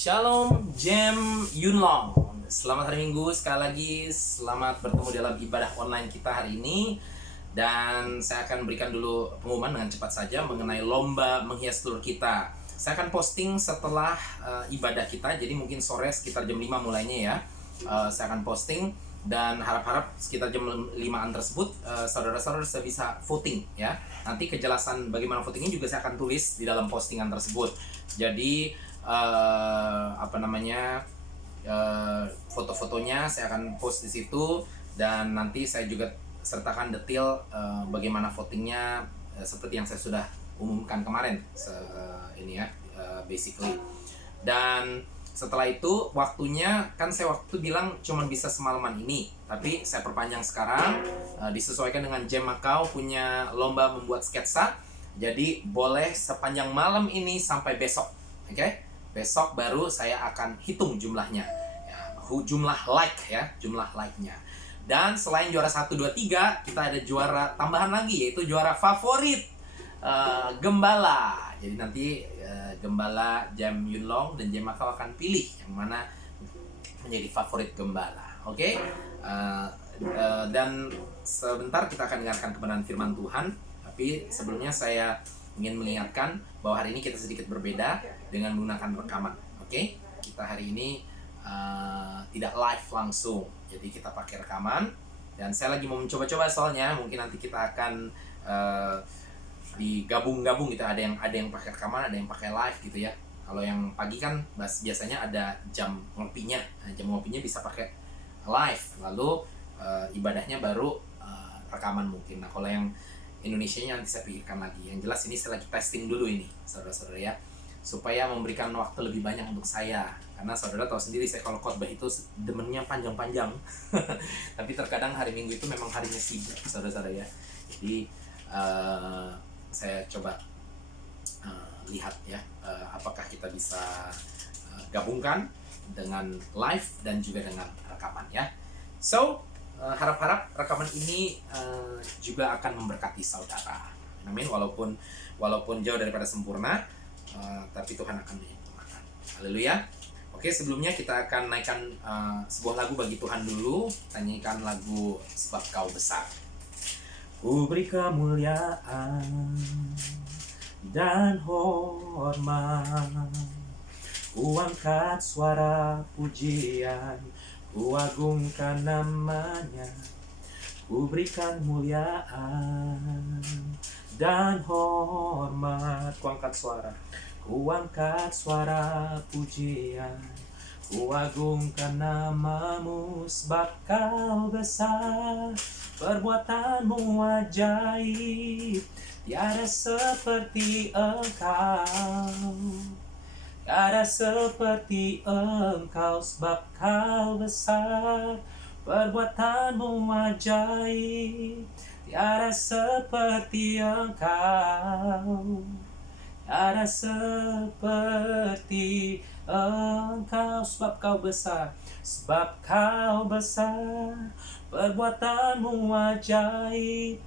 Shalom Jem Yunlong. Selamat hari Minggu, sekali lagi selamat bertemu dalam ibadah online kita hari ini. Dan saya akan berikan dulu pengumuman dengan cepat saja mengenai lomba menghias telur kita. Saya akan posting setelah ibadah kita, jadi mungkin sore sekitar jam 5 mulainya ya. Saya akan posting dan harap-harap sekitar jam 5-an tersebut saudara-saudara sudah bisa voting ya. Nanti kejelasan bagaimana votingnya juga saya akan tulis di dalam postingan tersebut. Jadi foto-fotonya saya akan post di situ, dan nanti saya juga sertakan detail bagaimana votingnya seperti yang saya sudah umumkan kemarin basically. Dan setelah itu waktunya kan saya waktu bilang cuma bisa semalaman ini, tapi saya perpanjang sekarang, disesuaikan dengan Jem Macau punya lomba membuat sketsa. Jadi boleh sepanjang malam ini sampai besok, oke? Besok baru saya akan hitung jumlahnya ya, jumlah like-nya. Dan selain juara 1, 2, 3, kita ada juara tambahan lagi, yaitu juara favorit Gembala. Jadi nanti Gembala Jem Yunlong dan Jem Macau akan pilih yang mana menjadi favorit Gembala. Oke? Dan sebentar kita akan dengarkan kebenaran firman Tuhan. Tapi sebelumnya saya ingin mengingatkan bahwa hari ini kita sedikit berbeda dengan menggunakan rekaman. Oke? Kita hari ini tidak live langsung, jadi kita pakai rekaman. Dan saya lagi mau mencoba-coba, soalnya mungkin nanti kita akan digabung-gabung gitu. Ada yang pakai rekaman, ada yang pakai live gitu ya. Kalau yang pagi kan biasanya ada jam ngopinya. Nah, jam ngopinya bisa pakai live, lalu ibadahnya baru rekaman mungkin. Nah, kalau yang Indonesianya nanti saya pikirkan lagi. Yang jelas ini saya lagi testing dulu ini, saudara-saudara ya, supaya memberikan waktu lebih banyak untuk saya. Karena saudara tahu sendiri, saya kalau khotbah itu demennya panjang-panjang. Tapi terkadang hari Minggu itu memang harinya sibuk, saudara-saudara ya. Jadi saya coba lihat ya, apakah kita bisa gabungkan dengan live dan juga dengan rekaman ya. So, harap-harap rekaman ini juga akan memberkati saudara. Amin. Walaupun jauh daripada sempurna, tapi Tuhan akan menyempurnakan. Haleluya. Oke, sebelumnya kita akan naikkan sebuah lagu bagi Tuhan dulu. Nyanyikan lagu Sebab Kau Besar. Ku beri kemuliaan dan hormat, ku angkat suara pujian, ku agungkan namanya, ku berikan muliaan dan hormat. Ku angkat suara pujian, ku agungkan namamu, sebab Kau besar, perbuatanmu ajaib, tiada seperti Engkau. Tiada seperti Engkau, sebab Kau besar, perbuatanmu ajaib, tiada seperti Engkau. Tiada seperti Engkau, sebab Kau besar, sebab Kau besar, perbuatanmu ajaib,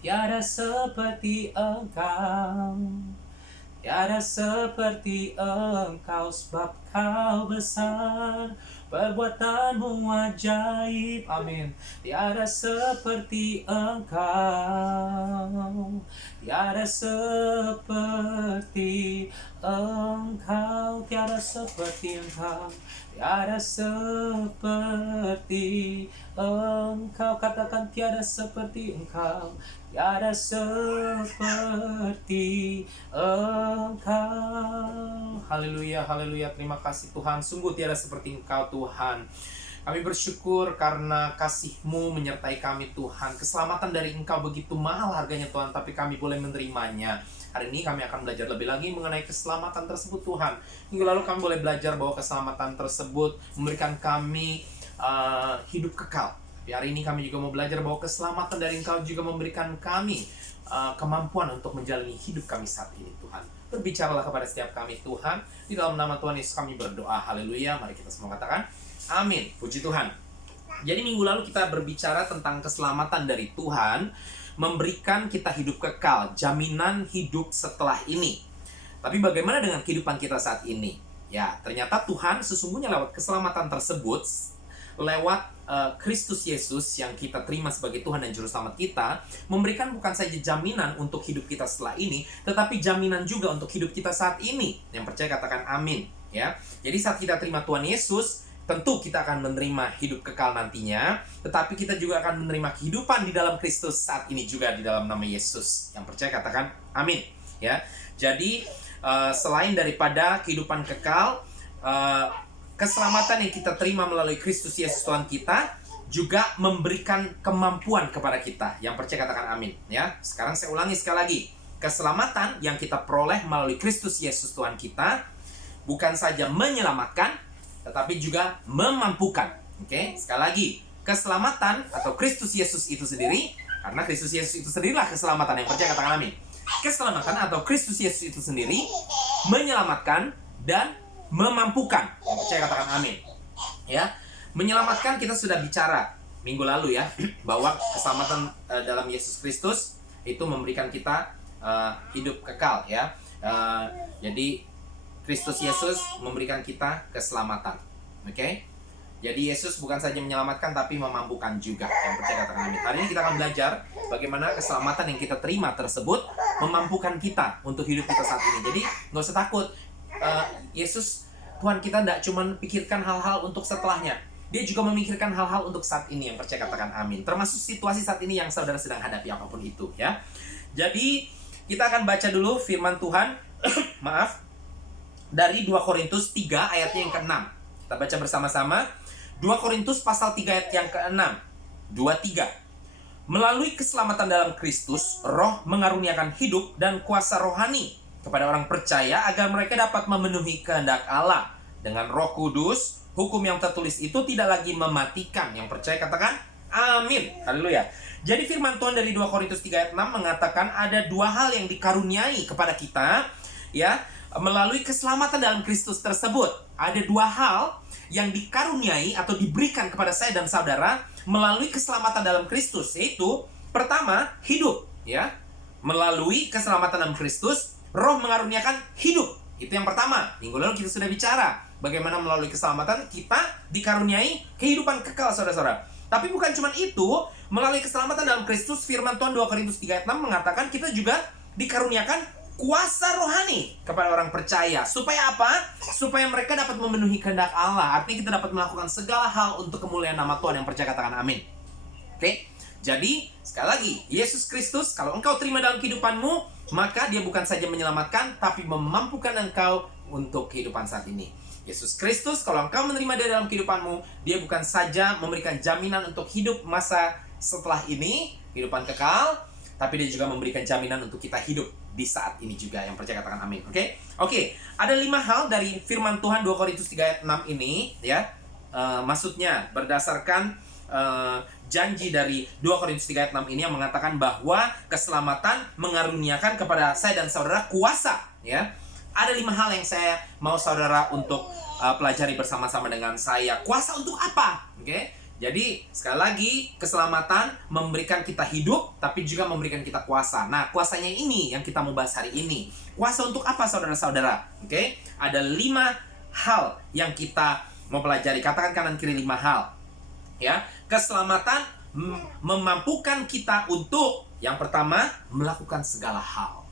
tiada seperti Engkau. Tiada seperti Engkau, sebab Kau besar, perbuatanmu ajaib. Amin. Tiada seperti Engkau. Tiada seperti Engkau. Tiada seperti Engkau. Tiada seperti Engkau. Katakan, tiada seperti Engkau. Tiada seperti Engkau. Haleluya, haleluya. Terima kasih Tuhan. Sungguh tiada seperti Engkau Tuhan. Kami bersyukur karena kasih-Mu menyertai kami Tuhan. Keselamatan dari Engkau begitu mahal harganya Tuhan, tapi kami boleh menerimanya. Hari ini kami akan belajar lebih lagi mengenai keselamatan tersebut Tuhan. Minggu lalu kami boleh belajar bahwa keselamatan tersebut memberikan kami hidup kekal. Tapi hari ini kami juga mau belajar bahwa keselamatan dari Engkau juga memberikan kami kemampuan untuk menjalani hidup kami saat ini Tuhan. Berbicaralah kepada setiap kami Tuhan. Di dalam nama Tuhan Yesus kami berdoa. Haleluya. Mari kita semua katakan amin. Puji Tuhan. Jadi minggu lalu kita berbicara tentang keselamatan dari Tuhan, memberikan kita hidup kekal, jaminan hidup setelah ini. Tapi bagaimana dengan kehidupan kita saat ini? Ya, ternyata Tuhan sesungguhnya lewat keselamatan tersebut, lewat Kristus Yesus yang kita terima sebagai Tuhan dan Juru Selamat kita, memberikan bukan saja jaminan untuk hidup kita setelah ini, tetapi jaminan juga untuk hidup kita saat ini. Yang percaya katakan amin. Ya, jadi saat kita terima Tuhan Yesus, tentu kita akan menerima hidup kekal nantinya, tetapi kita juga akan menerima kehidupan di dalam Kristus saat ini juga di dalam nama Yesus. Yang percaya katakan amin. Ya, jadi selain daripada kehidupan kekal, keselamatan yang kita terima melalui Kristus Yesus Tuhan kita juga memberikan kemampuan kepada kita. Yang percaya katakan amin. Ya, sekarang saya ulangi sekali lagi. Keselamatan yang kita peroleh melalui Kristus Yesus Tuhan kita bukan saja menyelamatkan, tetapi juga memampukan. Oke, sekali lagi. Keselamatan atau Kristus Yesus itu sendiri, karena Kristus Yesus itu sendirilah keselamatan. Yang percaya katakan amin. Keselamatan atau Kristus Yesus itu sendiri menyelamatkan dan memampukan. Yang percaya katakan amin. Ya, menyelamatkan kita sudah bicara minggu lalu ya, bahwa keselamatan dalam Yesus Kristus itu memberikan kita hidup kekal ya. Jadi Kristus Yesus memberikan kita keselamatan. Oke? Jadi Yesus bukan saja menyelamatkan tapi memampukan juga. Yang percaya katakan amin. Hari ini kita akan belajar bagaimana keselamatan yang kita terima tersebut memampukan kita untuk hidup kita saat ini. Jadi nggak usah takut. Yesus Tuhan kita tidak cuma pikirkan hal-hal untuk setelahnya, Dia juga memikirkan hal-hal untuk saat ini. Yang percaya katakan amin. Termasuk situasi saat ini yang saudara sedang hadapi, apapun itu ya. Jadi kita akan baca dulu firman Tuhan maaf, dari 2 Korintus 3 ayatnya yang ke-6. Kita baca bersama-sama 2 Korintus pasal 3 ayat yang ke-6. 2-3. Melalui keselamatan dalam Kristus, Roh mengaruniakan hidup dan kuasa rohani kepada orang percaya agar mereka dapat memenuhi kehendak Allah. Dengan Roh Kudus, hukum yang tertulis itu tidak lagi mematikan. Yang percaya katakan amin. Haleluya. Jadi firman Tuhan dari 2 Korintus 3 ayat 6 mengatakan ada dua hal yang dikaruniai kepada kita ya, melalui keselamatan dalam Kristus tersebut. Ada dua hal yang dikaruniai atau diberikan kepada saya dan saudara melalui keselamatan dalam Kristus, yaitu pertama, hidup ya. Melalui keselamatan dalam Kristus, Roh mengaruniakan hidup. Itu yang pertama. Minggu lalu kita sudah bicara bagaimana melalui keselamatan kita dikaruniai kehidupan kekal, saudara-saudara. Tapi bukan cuma itu, melalui keselamatan dalam Kristus, firman Tuhan 2 Korintus 3 ayat 6 mengatakan kita juga dikaruniakan kuasa rohani kepada orang percaya. Supaya apa? Supaya mereka dapat memenuhi kehendak Allah. Artinya kita dapat melakukan segala hal untuk kemuliaan nama Tuhan. Yang percaya katakan amin. Oke? Jadi, sekali lagi, Yesus Kristus, kalau engkau terima dalam kehidupanmu, maka Dia bukan saja menyelamatkan, tapi memampukan engkau untuk kehidupan saat ini. Yesus Kristus, kalau engkau menerima Dia dalam kehidupanmu, Dia bukan saja memberikan jaminan untuk hidup masa setelah ini, kehidupan kekal, tapi Dia juga memberikan jaminan untuk kita hidup di saat ini juga. Yang percaya katakan amin. Oke, ada 5 hal dari firman Tuhan 2 Korintus 3 ayat 6 ini ya. Maksudnya berdasarkan janji dari 2 Korintus 3 ayat 6 ini yang mengatakan bahwa keselamatan mengaruniakan kepada saya dan saudara kuasa ya. Ada 5 hal yang saya mau saudara untuk pelajari bersama-sama dengan saya. Kuasa untuk apa? Jadi sekali lagi, keselamatan memberikan kita hidup tapi juga memberikan kita kuasa. Nah, kuasanya ini yang kita mau bahas hari ini. Kuasa untuk apa, saudara-saudara? Ada 5 hal yang kita mau pelajari. Katakan kanan kiri 5 hal. Ya, keselamatan memampukan kita untuk yang pertama melakukan segala hal.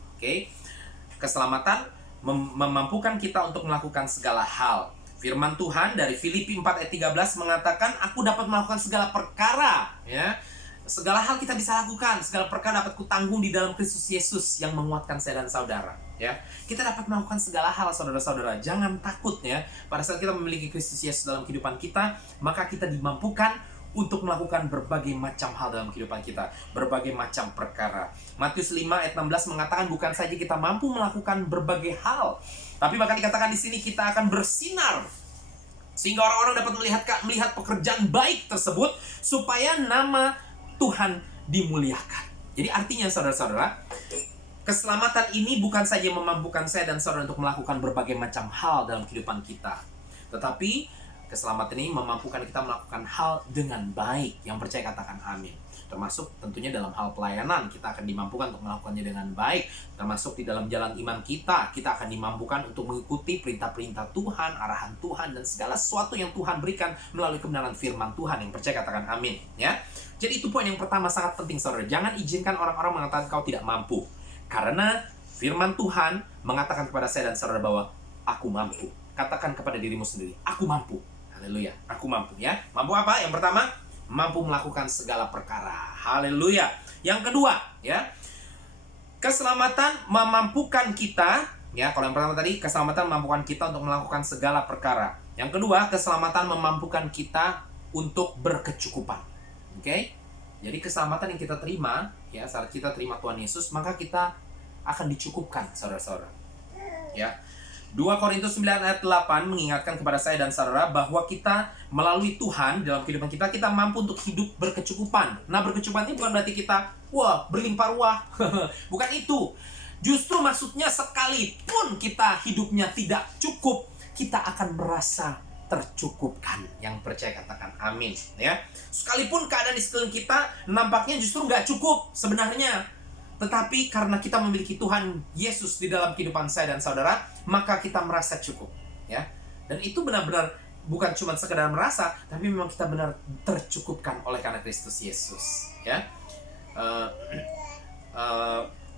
Keselamatan memampukan kita untuk melakukan segala hal. Firman Tuhan dari Filipi 4 ayat 13 mengatakan, aku dapat melakukan segala perkara ya. Segala hal kita bisa lakukan, segala perkara dapat kutanggung di dalam Kristus Yesus yang menguatkan saya dan saudara ya. Kita dapat melakukan segala hal, saudara-saudara. Jangan takut ya. Pada saat kita memiliki Kristus Yesus dalam kehidupan kita, maka kita dimampukan untuk melakukan berbagai macam hal dalam kehidupan kita, berbagai macam perkara. Matius 5 ayat 16 mengatakan bukan saja kita mampu melakukan berbagai hal, tapi bahkan dikatakan di sini kita akan bersinar sehingga orang-orang dapat melihat pekerjaan baik tersebut supaya nama Tuhan dimuliakan. Jadi artinya saudara-saudara, keselamatan ini bukan saja memampukan saya dan saudara untuk melakukan berbagai macam hal dalam kehidupan kita, tetapi keselamatan ini memampukan kita melakukan hal dengan baik. Yang percaya katakan amin. Termasuk tentunya dalam hal pelayanan, kita akan dimampukan untuk melakukannya dengan baik. Termasuk di dalam jalan iman kita akan dimampukan untuk mengikuti perintah-perintah Tuhan, arahan Tuhan, dan segala sesuatu yang Tuhan berikan melalui kebenaran firman Tuhan. Yang percaya katakan amin, ya. Jadi itu poin yang pertama, sangat penting, saudara. Jangan izinkan orang-orang mengatakan kau tidak mampu. Karena firman Tuhan mengatakan kepada saya dan saudara bahwa aku mampu. Katakan kepada dirimu sendiri, aku mampu. Haleluya, aku mampu, ya. Mampu apa? Yang pertama, mampu melakukan segala perkara. Haleluya. Yang kedua, ya, keselamatan memampukan kita, ya. Kalau yang pertama tadi, keselamatan memampukan kita untuk melakukan segala perkara. Yang kedua, keselamatan memampukan kita untuk berkecukupan. Oke? Jadi keselamatan yang kita terima, ya, saat kita terima Tuhan Yesus, maka kita akan dicukupkan, saudara-saudara. Ya. 2 Korintus 9 ayat 8 mengingatkan kepada saya dan saudara bahwa kita melalui Tuhan dalam kehidupan kita mampu untuk hidup berkecukupan. Nah, berkecukupan ini bukan berarti kita berlimpah ruah. Bukan itu. Justru maksudnya sekalipun kita hidupnya tidak cukup, kita akan merasa tercukupkan. Yang percaya katakan amin, ya. Sekalipun keadaan di sekeliling kita nampaknya justru nggak cukup sebenarnya, tetapi karena kita memiliki Tuhan Yesus di dalam kehidupan saya dan saudara, maka kita merasa cukup, ya. Dan itu benar-benar bukan cuma sekedar merasa, tapi memang kita benar tercukupkan oleh karena Kristus Yesus, ya.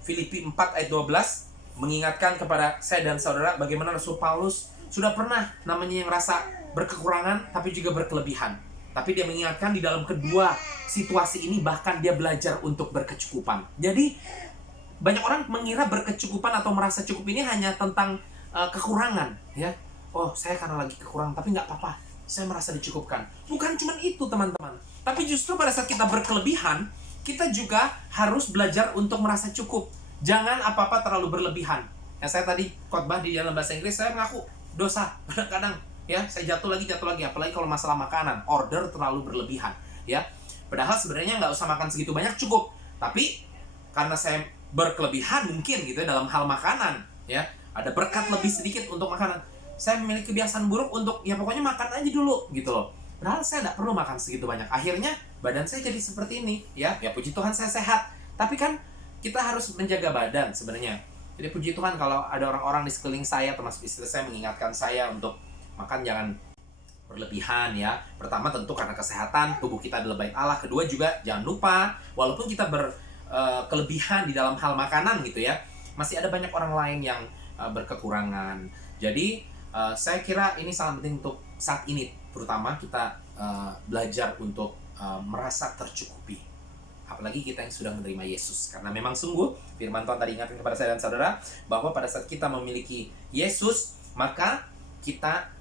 Filipi 4 ayat 12 mengingatkan kepada saya dan saudara bagaimana Rasul Paulus sudah pernah namanya yang rasa berkekurangan tapi juga berkelebihan. Tapi dia mengingatkan di dalam kedua situasi ini bahkan dia belajar untuk berkecukupan. Jadi banyak orang mengira berkecukupan atau merasa cukup ini hanya tentang kekurangan, ya. Oh, saya karena lagi kekurangan, tapi nggak apa-apa, saya merasa dicukupkan. Bukan cuma itu, teman-teman. Tapi justru pada saat kita berkelebihan, kita juga harus belajar untuk merasa cukup. Jangan apa-apa terlalu berlebihan. Ya, saya tadi khotbah di dalam bahasa Inggris, saya mengaku dosa kadang-kadang. Ya, saya jatuh lagi, apalagi kalau masalah makanan, order terlalu berlebihan, ya. Padahal sebenarnya nggak usah makan segitu banyak, cukup. Tapi karena saya berkelebihan mungkin gitu ya, dalam hal makanan, ya, ada berkat lebih sedikit untuk makanan. Saya memiliki kebiasaan buruk untuk ya pokoknya makan aja dulu gitu loh. Padahal saya nggak perlu makan segitu banyak. Akhirnya badan saya jadi seperti ini, ya. Ya puji Tuhan saya sehat. Tapi kan kita harus menjaga badan sebenarnya. Jadi puji Tuhan kalau ada orang-orang di sekeliling saya, termasuk istri saya, mengingatkan saya untuk makan jangan berlebihan, ya. Pertama tentu karena kesehatan tubuh kita adalah bait Allah. Kedua juga jangan lupa walaupun kita berkelebihan di dalam hal makanan gitu ya, masih ada banyak orang lain yang berkekurangan. Jadi saya kira ini sangat penting untuk saat ini, terutama kita belajar untuk merasa tercukupi. Apalagi kita yang sudah menerima Yesus. Karena memang sungguh firman Tuhan tadi ingatkan kepada saya dan saudara bahwa pada saat kita memiliki Yesus, maka kita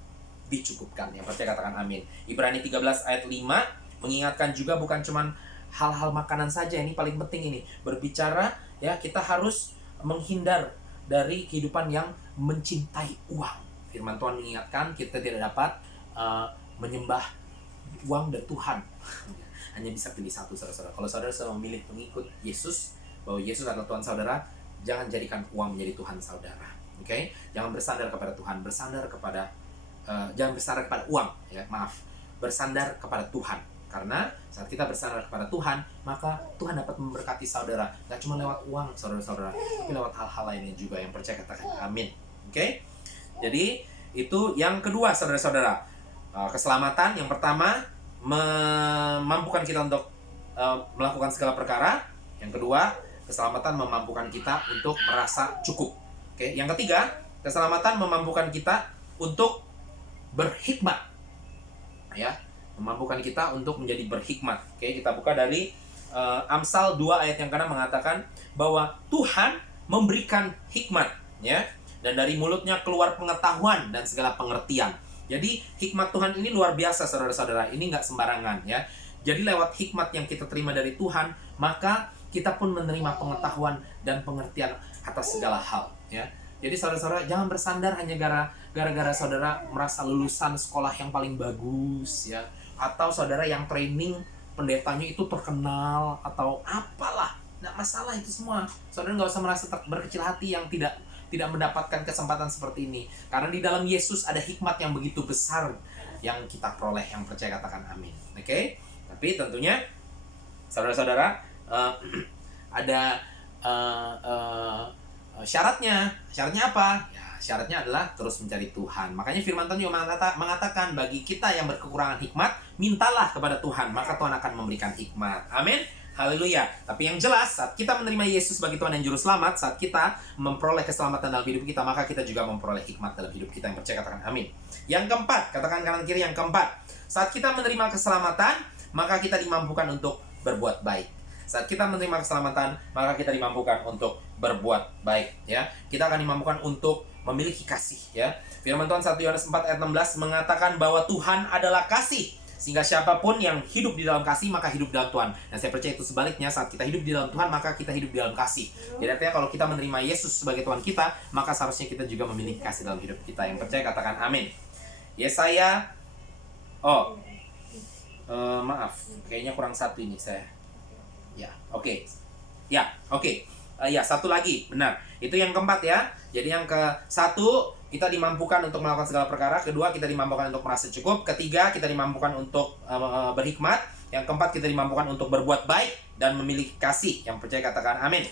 dicukupkan. Yang percaya katakan amin. Ibrani 13 ayat 5 mengingatkan juga bukan cuma hal-hal makanan saja, ini paling penting ini. Berbicara, ya, kita harus menghindar dari kehidupan yang mencintai uang. Firman Tuhan mengingatkan kita tidak dapat menyembah uang dan Tuhan. Hanya bisa pilih satu, saudara-saudara. Kalau saudara sudah memilih pengikut Yesus, bahwa Yesus adalah Tuhan saudara, jangan jadikan uang menjadi Tuhan saudara. Oke? Jangan bersandar kepada Tuhan, jangan bersandar kepada uang, ya, maaf. Bersandar kepada Tuhan. Karena saat kita bersandar kepada Tuhan, maka Tuhan dapat memberkati saudara. Gak cuma lewat uang, saudara-saudara, tapi lewat hal-hal lainnya juga. Yang percaya katakan amin. Oke? Jadi itu yang kedua, saudara-saudara. Keselamatan yang pertama memampukan kita untuk melakukan segala perkara. Yang kedua, keselamatan memampukan kita untuk merasa cukup. Oke? Yang ketiga, keselamatan memampukan kita untuk berhikmat, ya, memampukan kita untuk menjadi berhikmat. Oke, kita buka dari Amsal 2 ayat yang ke-6 mengatakan bahwa Tuhan memberikan hikmat, ya, dan dari mulutnya keluar pengetahuan dan segala pengertian. Jadi hikmat Tuhan ini luar biasa, saudara-saudara. Ini nggak sembarangan, ya. Jadi lewat hikmat yang kita terima dari Tuhan, maka kita pun menerima pengetahuan dan pengertian atas segala hal, ya. Jadi saudara-saudara jangan bersandar hanya gara-gara saudara merasa lulusan sekolah yang paling bagus, ya, atau saudara yang training pendetanya itu terkenal atau apalah. Nggak masalah itu semua. Saudara nggak usah merasa berkecil hati yang tidak mendapatkan kesempatan seperti ini. Karena di dalam Yesus ada hikmat yang begitu besar yang kita peroleh. Yang percaya katakan amin. Oke? Tapi tentunya saudara-saudara, ada syaratnya. Syaratnya apa? Ya, syaratnya adalah terus mencari Tuhan. Makanya firman Tuhan juga mengatakan bagi kita yang berkekurangan hikmat, mintalah kepada Tuhan, maka Tuhan akan memberikan hikmat. Amin. Haleluya. Tapi yang jelas, saat kita menerima Yesus sebagai Tuhan dan Juru Selamat, saat kita memperoleh keselamatan dalam hidup kita, maka kita juga memperoleh hikmat dalam hidup kita. Yang percaya katakan amin. Yang keempat, katakan kanan kiri, yang keempat, saat kita menerima keselamatan, maka kita dimampukan untuk berbuat baik. Saat kita menerima keselamatan, maka kita dimampukan untuk berbuat baik, ya. Kita akan dimampukan untuk memiliki kasih, ya. Firman Tuhan 1 Yohanes 4 ayat 16 mengatakan bahwa Tuhan adalah kasih. Sehingga siapapun yang hidup di dalam kasih, maka hidup dalam Tuhan. Dan saya percaya itu sebaliknya, saat kita hidup di dalam Tuhan, maka kita hidup di dalam kasih. Jadi artinya kalau kita menerima Yesus sebagai Tuhan kita, maka seharusnya kita juga memiliki kasih dalam hidup kita. Yang percaya katakan amin. Yesaya, maaf, kayaknya kurang satu ini saya. Ya, oke. Ya, oke. Ya, satu lagi, benar. Itu yang keempat ya. Jadi yang ke satu, kita dimampukan untuk melakukan segala perkara. Kedua, kita dimampukan untuk merasa cukup. Ketiga, kita dimampukan untuk berhikmat. Yang keempat, kita dimampukan untuk berbuat baik dan memiliki kasih. Yang percaya katakan amin.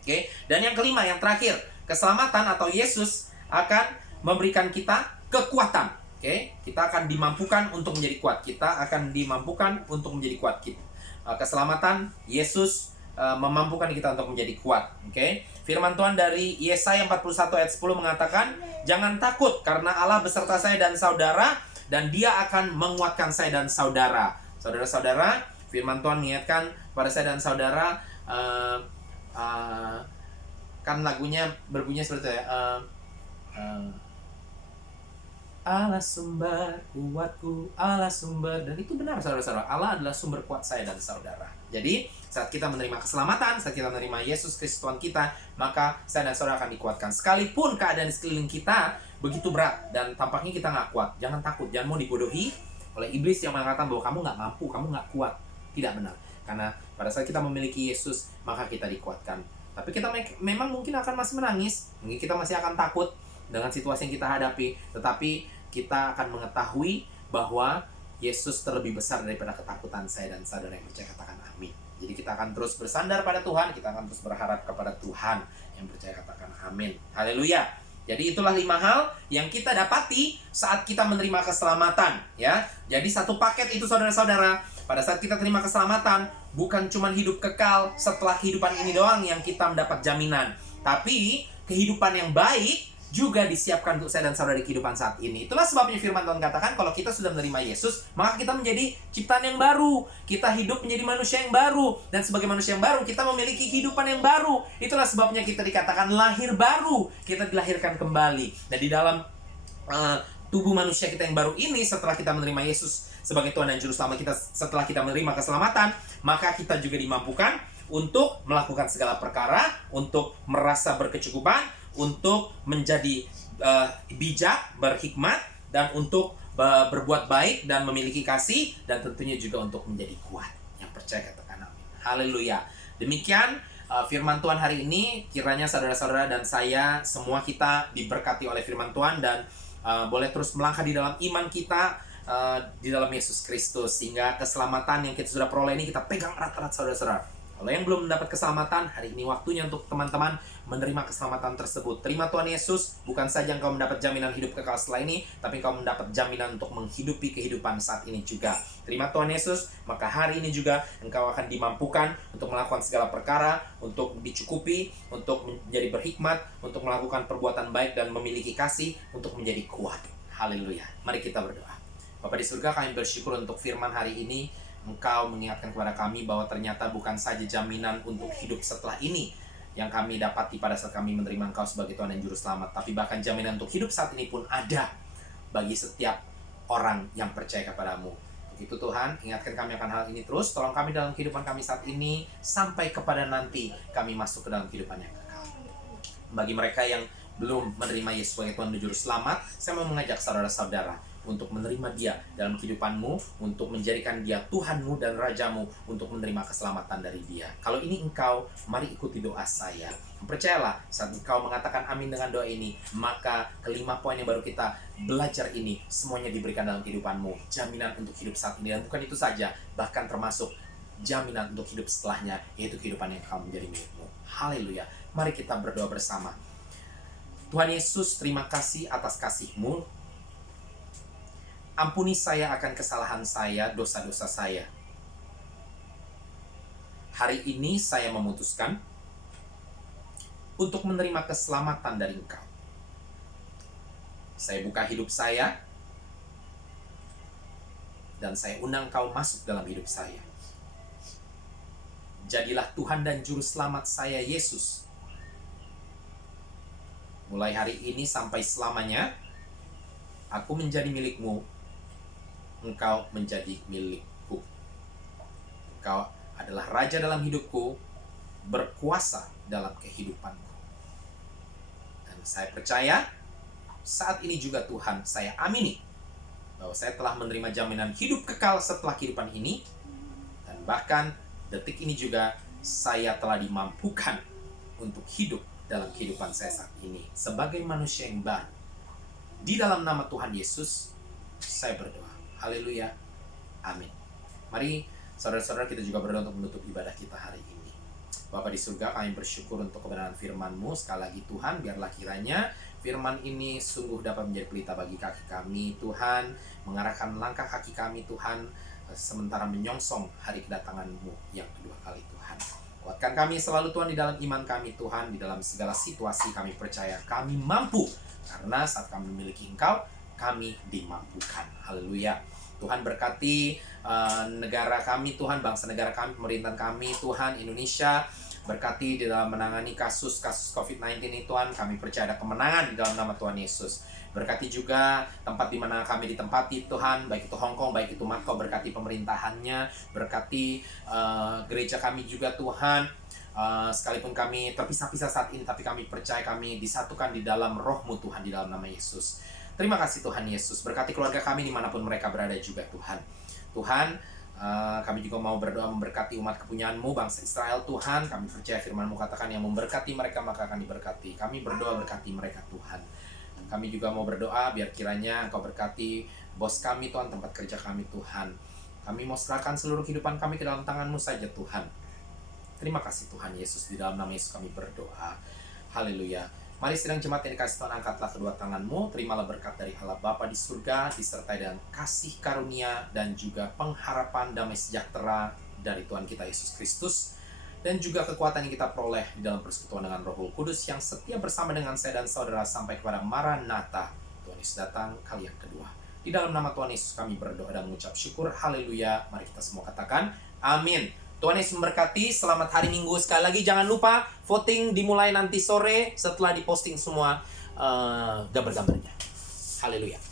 Oke. Dan yang kelima, yang terakhir, keselamatan atau Yesus akan memberikan kita kekuatan. Oke. Kita akan dimampukan untuk menjadi kuat. Kita akan dimampukan untuk menjadi kuat. Keselamatan Yesus memampukan kita untuk menjadi kuat. Oke. Firman Tuhan dari Yesaya 41 ayat 10 mengatakan, jangan takut karena Allah beserta saya dan saudara, dan Dia akan menguatkan saya dan saudara. Saudara-saudara, firman Tuhan mengingatkan pada saya dan saudara, kan lagunya berbunyi seperti itu ya. Allah sumber kuatku, Allah sumber, dan itu benar saudara-saudara, Allah adalah sumber kuat saya dan saudara. Jadi saat kita menerima keselamatan, saat kita menerima Yesus Kristus Tuhan kita, maka saya dan saudara akan dikuatkan. Sekalipun keadaan di sekeliling kita begitu berat dan tampaknya kita nggak kuat, jangan takut, jangan mau dibodohi oleh iblis yang mengatakan bahwa kamu nggak mampu, kamu nggak kuat. Tidak benar, karena pada saat kita memiliki Yesus, maka kita dikuatkan. Tapi kita memang mungkin akan masih menangis, mungkin kita masih akan takut dengan situasi yang kita hadapi, tetapi kita akan mengetahui bahwa Yesus terlebih besar daripada ketakutan saya dan saudara yang percaya katakan amin. Jadi kita akan terus bersandar pada Tuhan, kita akan terus berharap kepada Tuhan yang percaya katakan amin. Haleluya. Jadi itulah 5 hal yang kita dapati saat kita menerima keselamatan, ya. Jadi satu paket itu saudara-saudara, pada saat kita terima keselamatan, bukan cuma hidup kekal setelah kehidupan ini doang yang kita mendapat jaminan, tapi kehidupan yang baik juga disiapkan untuk saya dan saudara di kehidupan saat ini. Itulah sebabnya firman Tuhan katakan kalau kita sudah menerima Yesus, maka kita menjadi ciptaan yang baru. Kita hidup menjadi manusia yang baru. Dan sebagai manusia yang baru, kita memiliki kehidupan yang baru. Itulah sebabnya kita dikatakan lahir baru. Kita dilahirkan kembali. Dan di dalam tubuh manusia kita yang baru ini, setelah kita menerima Yesus sebagai Tuhan dan Juru Selamat kita, setelah kita menerima keselamatan, maka kita juga dimampukan untuk melakukan segala perkara, untuk merasa berkecukupan, untuk menjadi bijak, berhikmat, dan untuk berbuat baik dan memiliki kasih, dan tentunya juga untuk menjadi kuat. Yang percaya katakan amin. Haleluya. Demikian firman Tuhan hari ini. Kiranya saudara-saudara dan saya semua kita diberkati oleh firman Tuhan, dan boleh terus melangkah di dalam iman kita, di dalam Yesus Kristus, sehingga keselamatan yang kita sudah peroleh ini kita pegang erat-erat saudara-saudara. Kalau yang belum mendapat keselamatan, hari ini waktunya untuk teman-teman menerima keselamatan tersebut. Terima Tuhan Yesus, bukan saja engkau mendapat jaminan hidup kekal setelah ini, tapi engkau mendapat jaminan untuk menghidupi kehidupan saat ini juga. Terima Tuhan Yesus, maka hari ini juga engkau akan dimampukan untuk melakukan segala perkara, untuk dicukupi, untuk menjadi berhikmat, untuk melakukan perbuatan baik dan memiliki kasih, untuk menjadi kuat. Haleluya. Mari kita berdoa. Bapa di surga, kami bersyukur untuk firman hari ini. Engkau mengingatkan kepada kami bahwa ternyata bukan saja jaminan untuk hidup setelah ini yang kami dapati pada saat kami menerima Engkau sebagai Tuhan dan Juru Selamat, tapi bahkan jaminan untuk hidup saat ini pun ada bagi setiap orang yang percaya kepadamu. Begitu Tuhan, ingatkan kami akan hal ini terus. Tolong kami dalam kehidupan kami saat ini, sampai kepada nanti kami masuk ke dalam kehidupan yang kekal. Bagi mereka yang belum menerima Yesus sebagai Tuhan dan Juru Selamat, saya mau mengajak saudara-saudara untuk menerima dia dalam kehidupanmu, untuk menjadikan dia Tuhanmu dan Rajamu, untuk menerima keselamatan dari dia. Kalau ini engkau, mari ikuti doa saya. Percayalah, saat engkau mengatakan amin dengan doa ini, maka kelima poin yang baru kita belajar ini semuanya diberikan dalam kehidupanmu. Jaminan untuk hidup saat ini, dan bukan itu saja, bahkan termasuk jaminan untuk hidup setelahnya, yaitu kehidupan yang akan menjadi milikmu. Haleluya. Mari kita berdoa bersama. Tuhan Yesus, terima kasih atas kasih-Mu. Ampuni saya akan kesalahan saya, dosa-dosa saya. Hari ini saya memutuskan untuk menerima keselamatan dari Engkau. Saya buka hidup saya, dan saya undang Engkau masuk dalam hidup saya. Jadilah Tuhan dan Juru Selamat saya, Yesus. Mulai hari ini sampai selamanya, aku menjadi milik-Mu, Engkau menjadi milikku. Engkau adalah Raja dalam hidupku, berkuasa dalam kehidupanku. Dan saya percaya, saat ini juga Tuhan, saya amini bahwa saya telah menerima jaminan hidup kekal setelah kehidupan ini, dan bahkan detik ini juga saya telah dimampukan untuk hidup dalam kehidupan saya saat ini sebagai manusia yang baru. Di dalam nama Tuhan Yesus, saya berdoa. Haleluya. Amin. Mari saudara-saudara kita juga berdoa untuk menutup ibadah kita hari ini. Bapa di surga, kami bersyukur untuk kebenaran firman-Mu. Sekali lagi Tuhan, biarlah kiranya firman ini sungguh dapat menjadi pelita bagi kaki kami, Tuhan, mengarahkan langkah kaki kami, Tuhan, sementara menyongsong hari kedatangan-Mu yang kedua kali, Tuhan. Kuatkan kami selalu, Tuhan, di dalam iman kami, Tuhan, di dalam segala situasi kami percaya kami mampu, karena saat kami memiliki Engkau, kami dimampukan. Haleluya. Tuhan berkati negara kami, Tuhan, bangsa negara kami, pemerintahan kami, Tuhan, Indonesia. Berkati di dalam menangani kasus-kasus COVID-19 ini, Tuhan. Kami percaya ada kemenangan di dalam nama Tuhan Yesus. Berkati juga tempat di mana kami ditempati, Tuhan, baik itu Hong Kong, baik itu Makau. Berkati pemerintahannya, berkati gereja kami juga, Tuhan. Sekalipun kami terpisah-pisah saat ini, tapi kami percaya kami disatukan di dalam roh-Mu, Tuhan, di dalam nama Yesus. Terima kasih Tuhan Yesus. Berkati keluarga kami dimanapun mereka berada juga, Tuhan. Tuhan, kami juga mau berdoa memberkati umat kepunyaan-Mu, bangsa Israel, Tuhan. Kami percaya firman-Mu katakan yang memberkati mereka maka akan diberkati. Kami berdoa berkati mereka, Tuhan. Dan kami juga mau berdoa biar kiranya Engkau berkati bos kami, Tuhan, tempat kerja kami, Tuhan. Kami mau serahkan seluruh kehidupan kami ke dalam tangan-Mu saja, Tuhan. Terima kasih Tuhan Yesus, di dalam nama Yesus kami berdoa. Haleluya. Mari sedang jemaat yang dikasih Tuhan, angkatlah kedua tanganmu, terimalah berkat dari Allah Bapa di surga, disertai dengan kasih karunia dan juga pengharapan damai sejahtera dari Tuhan kita Yesus Kristus, dan juga kekuatan yang kita peroleh di dalam persekutuan dengan Roh Kudus yang setia bersama dengan saya dan saudara sampai kepada Maranatha, Tuhan Yesus datang kali yang kedua. Di dalam nama Tuhan Yesus kami berdoa dan mengucap syukur. Haleluya. Mari kita semua katakan amin. Tuhan Yesus memberkati. Selamat hari Minggu. Sekali lagi jangan lupa voting dimulai nanti sore setelah diposting semua gambar-gambarnya. Haleluya.